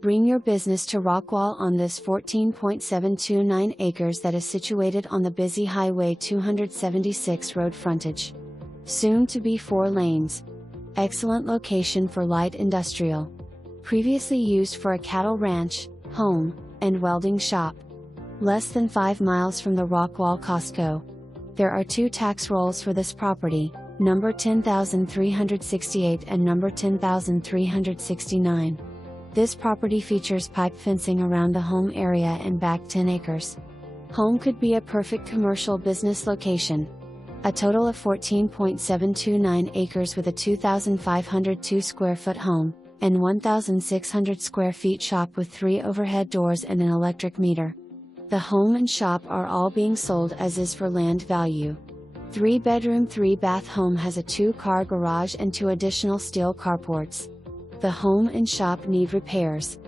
Bring your business to Rockwall on this 14.729 acres that is situated on the busy Highway 276 road frontage. Soon to be 4 lanes. Excellent location for light industrial. Previously used for a cattle ranch, home, and welding shop. Less than 5 miles from the Rockwall Costco. There are 2 tax rolls for this property, number 10,368 and number 10,369. This property features pipe fencing around the home area and back 10 acres. Home could be a perfect commercial business location. A total of 14.729 acres with a 2,502 square foot home, and 1,600 square feet shop with 3 overhead doors and an electric meter. The home and shop are all being sold as is for land value. 3-bedroom 3-bath home has a 2-car garage and 2 additional steel carports. The home and shop need repairs,